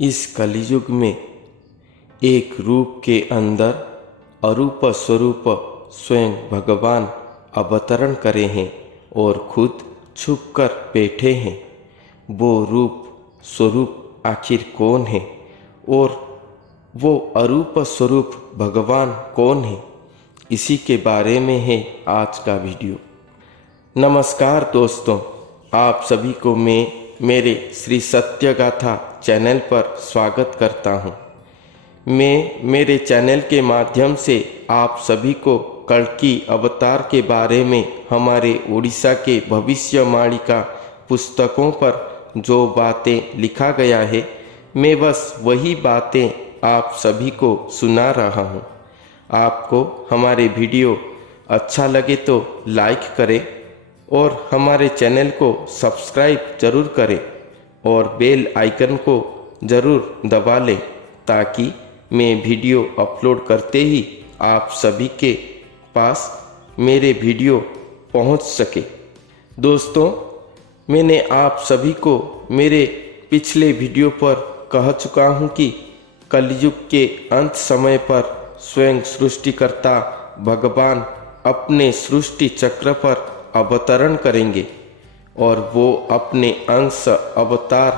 इस कलियुग में एक रूप के अंदर अरूप स्वरूप स्वयं भगवान अवतरण करे हैं और खुद छुप कर बैठे हैं। वो रूप स्वरूप आखिर कौन है और वो अरूप स्वरूप भगवान कौन है, इसी के बारे में है आज का वीडियो। नमस्कार दोस्तों, आप सभी को मैं मेरे श्री सत्य गाथा चैनल पर स्वागत करता हूँ। मैं मेरे चैनल के माध्यम से आप सभी को कल्कि अवतार के बारे में हमारे उड़ीसा के भविष्यवाणिका पुस्तकों पर जो बातें लिखा गया है, मैं बस वही बातें आप सभी को सुना रहा हूँ। आपको हमारे वीडियो अच्छा लगे तो लाइक करें और हमारे चैनल को सब्सक्राइब जरूर करें और बेल आइकन को ज़रूर दबा लें ताकि मैं वीडियो अपलोड करते ही आप सभी के पास मेरे वीडियो पहुंच सके। दोस्तों, मैंने आप सभी को मेरे पिछले वीडियो पर कह चुका हूं कि कलयुग के अंत समय पर स्वयं सृष्टिकर्ता भगवान अपने सृष्टि चक्र पर अवतरण करेंगे और वो अपने अंश अवतार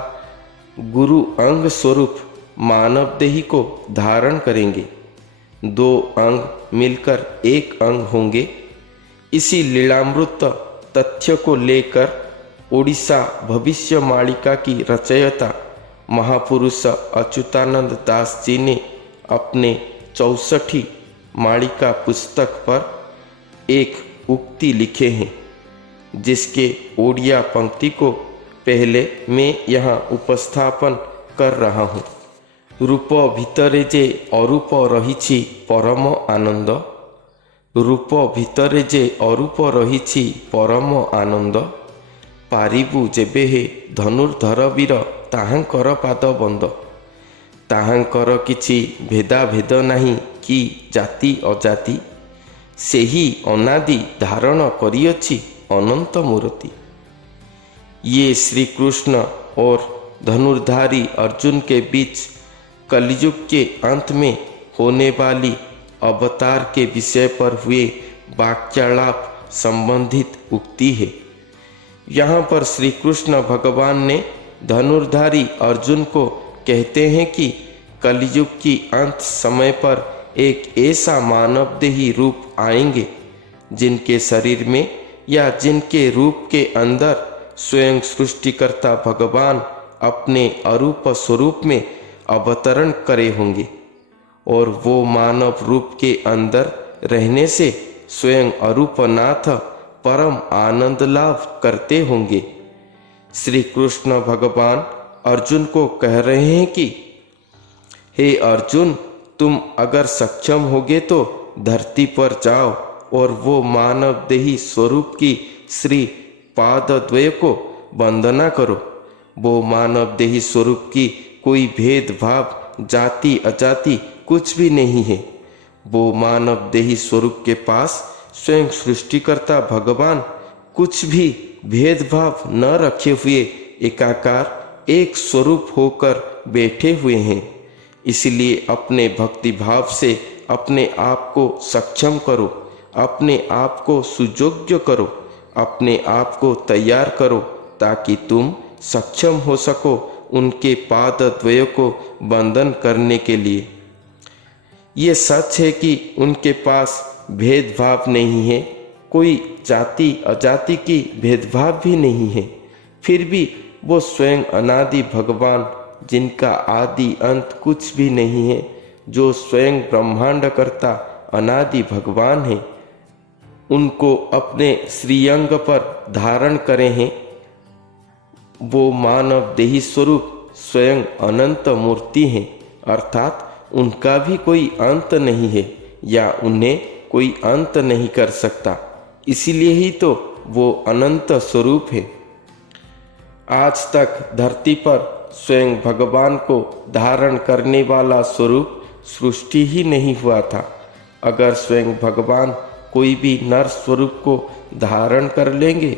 गुरु अंग स्वरूप मानव देही को धारण करेंगे। दो अंग मिलकर एक अंग होंगे। इसी लीलामृत तथ्य को लेकर उड़ीसा भविष्यवाणिका की रचयिता महापुरुष अच्युतानंद दास जी ने अपने 64 माणिका पुस्तक पर एक उक्ति लिखे हैं, जिसके ओडिया पंक्ति को पहले मैं यहाँ उपस्थापन कर रहा हूँ। रूप भितरे जे अरूप रहिछि परम आनंद, रूप भितरे जे अरूप रहिछि परम आनंद, पारिबु जेबे हे धनुर्धर वीर ताहांकर पाद बंद, ताहांकर किछि भेदाभेद नाही कि जाति अजाति, सेही अनादि धारण करिअछि अनंत मूर्ति। ये श्री कृष्ण और धनुर्धारी अर्जुन के बीच कलयुग के अंत में होने वाली अवतार के विषय पर हुए वाक्यालाप संबंधित उक्ति है। यहाँ पर श्री कृष्ण भगवान ने धनुर्धारी अर्जुन को कहते हैं कि कलयुग की अंत समय पर एक ऐसा मानव देही रूप आएंगे जिनके शरीर में या जिनके रूप के अंदर स्वयं सृष्टिकर्ता भगवान अपने अरूप स्वरूप में अवतरण करे होंगे और वो मानव रूप के अंदर रहने से स्वयं अरूपनाथ परम आनंद लाभ करते होंगे। श्री कृष्ण भगवान अर्जुन को कह रहे हैं कि हे अर्जुन, तुम अगर सक्षम होगे तो धरती पर जाओ और वो मानव देही स्वरूप की श्री पादद्वय को वंदना करो। वो मानव देही स्वरूप की कोई भेदभाव जाति अजाति कुछ भी नहीं है। वो मानव देही स्वरूप के पास स्वयं सृष्टिकर्ता भगवान कुछ भी भेदभाव न रखे हुए एकाकार एक स्वरूप होकर बैठे हुए हैं। इसलिए अपने भक्ति भाव से अपने आप को सक्षम करो, अपने आप को सुयोग्य करो, अपने आप को तैयार करो ताकि तुम सक्षम हो सको उनके पाद द्वय को वंदन करने के लिए। ये सच है कि उनके पास भेदभाव नहीं है, कोई जाति अजाति की भेदभाव भी नहीं है। फिर भी वो स्वयं अनादि भगवान, जिनका आदि अंत कुछ भी नहीं है, जो स्वयं ब्रह्मांड कर्ता अनादि भगवान है, उनको अपने श्रीअंग पर धारण करे हैं। वो मानव देही स्वरूप स्वयं अनंत मूर्ति हैं, अर्थात उनका भी कोई अंत नहीं है या उन्हें कोई अंत नहीं कर सकता। इसीलिए ही तो वो अनंत स्वरूप है। आज तक धरती पर स्वयं भगवान को धारण करने वाला स्वरूप सृष्टि ही नहीं हुआ था। अगर स्वयं भगवान कोई भी नर स्वरूप को धारण कर लेंगे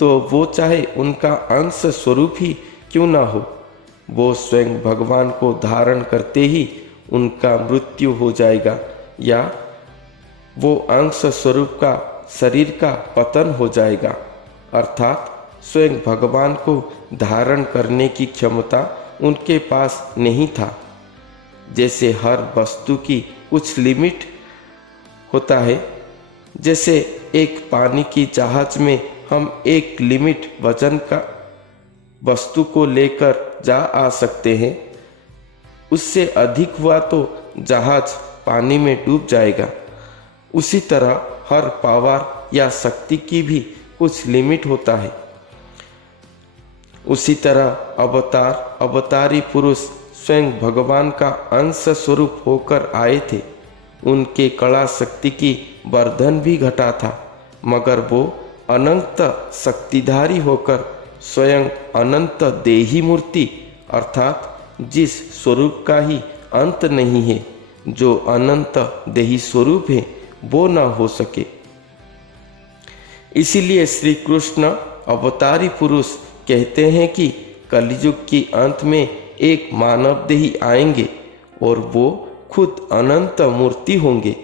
तो वो चाहे उनका अंश स्वरूप ही क्यों ना हो, वो स्वयं भगवान को धारण करते ही उनका मृत्यु हो जाएगा, या वो अंश स्वरूप का शरीर का पतन हो जाएगा। अर्थात स्वयं भगवान को धारण करने की क्षमता उनके पास नहीं था। जैसे हर वस्तु की कुछ लिमिट होता है, जैसे एक पानी की जहाज में हम एक लिमिट वजन का वस्तु को लेकर जा आ सकते हैं, उससे अधिक हुआ तो जहाज पानी में डूब जाएगा। उसी तरह हर पावर या शक्ति की भी कुछ लिमिट होता है। उसी तरह अवतारी पुरुष स्वयं भगवान का अंश स्वरूप होकर आए थे। उनके कला शक्ति की वर्धन भी घटा था, मगर वो अनंत शक्तिधारी होकर स्वयं अनंत देही मूर्ति अर्थात जिस स्वरूप का ही अंत नहीं है, जो अनंत देही स्वरूप है, वो न हो सके। इसीलिए श्री कृष्ण अवतारी पुरुष कहते हैं कि कलयुग की अंत में एक मानव देही आएंगे और वो खुद अनंत मूर्ति होंगे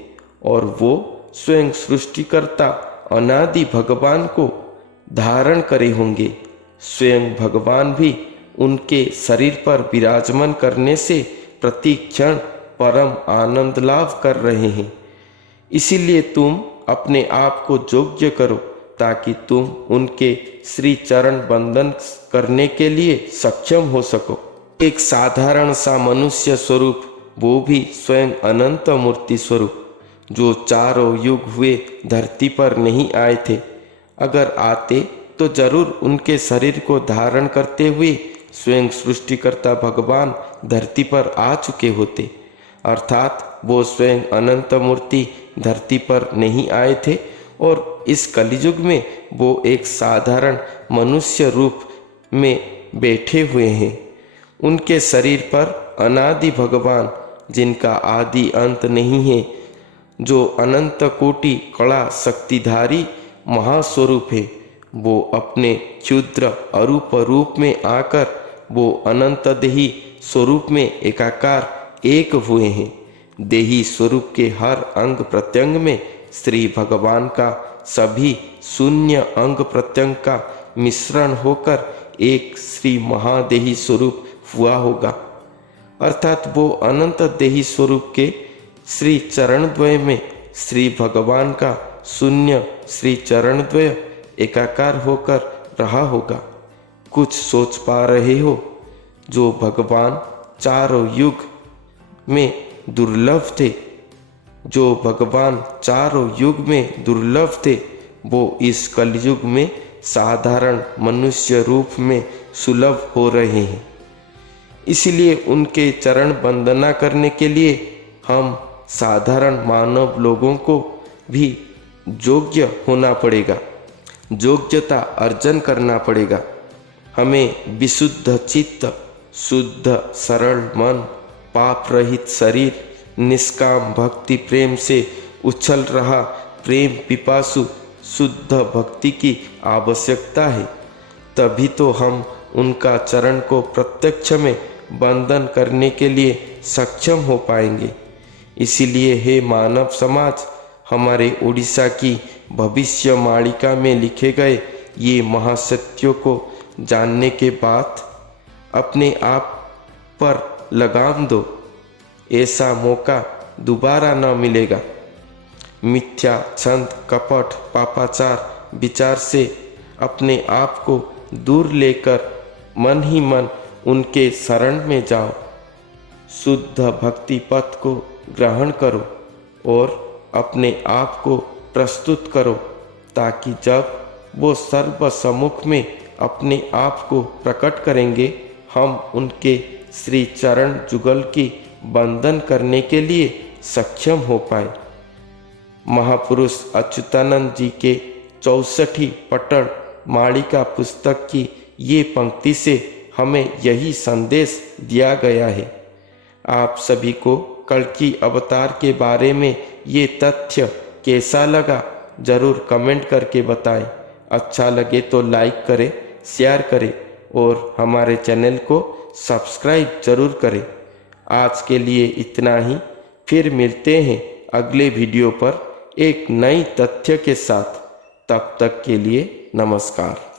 और वो स्वयं सृष्टिकर्ता अनादि भगवान को धारण करे होंगे। स्वयं भगवान भी उनके शरीर पर विराजमान करने से प्रति क्षण परम आनंद लाभ कर रहे हैं। इसीलिए तुम अपने आप को योग्य करो ताकि तुम उनके श्री चरण बंदन करने के लिए सक्षम हो सको। एक साधारण सा मनुष्य स्वरूप, वो भी स्वयं अनंत मूर्ति स्वरूप, जो चारों युग हुए धरती पर नहीं आए थे। अगर आते तो जरूर उनके शरीर को धारण करते हुए स्वयं सृष्टिकर्ता भगवान धरती पर आ चुके होते। अर्थात वो स्वयं अनंत मूर्ति धरती पर नहीं आए थे और इस कलियुग में वो एक साधारण मनुष्य रूप में बैठे हुए हैं। उनके शरीर पर अनादि भगवान, जिनका आदि अंत नहीं है, जो अनंत कोटि कला शक्तिधारी महास्वरूप है, वो अपने क्षुद्र अरूप रूप में आकर वो अनंत देही स्वरूप में एकाकार एक हुए हैं। देही स्वरूप के हर अंग प्रत्यंग में श्री भगवान का सभी शून्य अंग प्रत्यंग का मिश्रण होकर एक श्री महादेही स्वरूप हुआ होगा। अर्थात वो अनंत देही स्वरूप के श्री चरणद्वय में श्री भगवान का शून्य श्री चरणद्वय एकाकार होकर रहा होगा। कुछ सोच पा रहे हो? जो भगवान चारों युग में दुर्लभ थे, जो भगवान चारों युग में दुर्लभ थे, वो इस कलयुग में साधारण मनुष्य रूप में सुलभ हो रहे हैं। इसलिए उनके चरण वंदना करने के लिए हम साधारण मानव लोगों को भी योग्य होना पड़ेगा, योग्यता अर्जन करना पड़ेगा। हमें विशुद्ध चित्त, शुद्ध सरल मन, पाप रहित शरीर, निष्काम भक्ति प्रेम से उछल रहा प्रेम पिपासु शुद्ध भक्ति की आवश्यकता है। तभी तो हम उनका चरण को प्रत्यक्ष में वंदन करने के लिए सक्षम हो पाएंगे। इसीलिए हे मानव समाज, हमारे उड़ीसा की भविष्य मालिका में लिखे गए ये महासत्यों को जानने के बाद अपने आप पर लगाम दो। ऐसा मौका दोबारा न मिलेगा। मिथ्या छंद, कपट, पापाचार विचार से अपने आप को दूर लेकर मन ही मन उनके शरण में जाओ। शुद्ध भक्ति पथ को ग्रहण करो और अपने आप को प्रस्तुत करो, ताकि जब वो सर्व सम्मुख में अपने आप को प्रकट करेंगे, हम उनके श्री चरण जुगल की वंदन करने के लिए सक्षम हो पाए। महापुरुष अच्युतानंद जी के 64 पटल मालिका पुस्तक की ये पंक्ति से हमें यही संदेश दिया गया है। आप सभी को कल्कि अवतार के बारे में ये तथ्य कैसा लगा, जरूर कमेंट करके बताएं। अच्छा लगे तो लाइक करें, शेयर करें और हमारे चैनल को सब्सक्राइब जरूर करें। आज के लिए इतना ही, फिर मिलते हैं अगले वीडियो पर एक नई तथ्य के साथ। तब तक के लिए नमस्कार।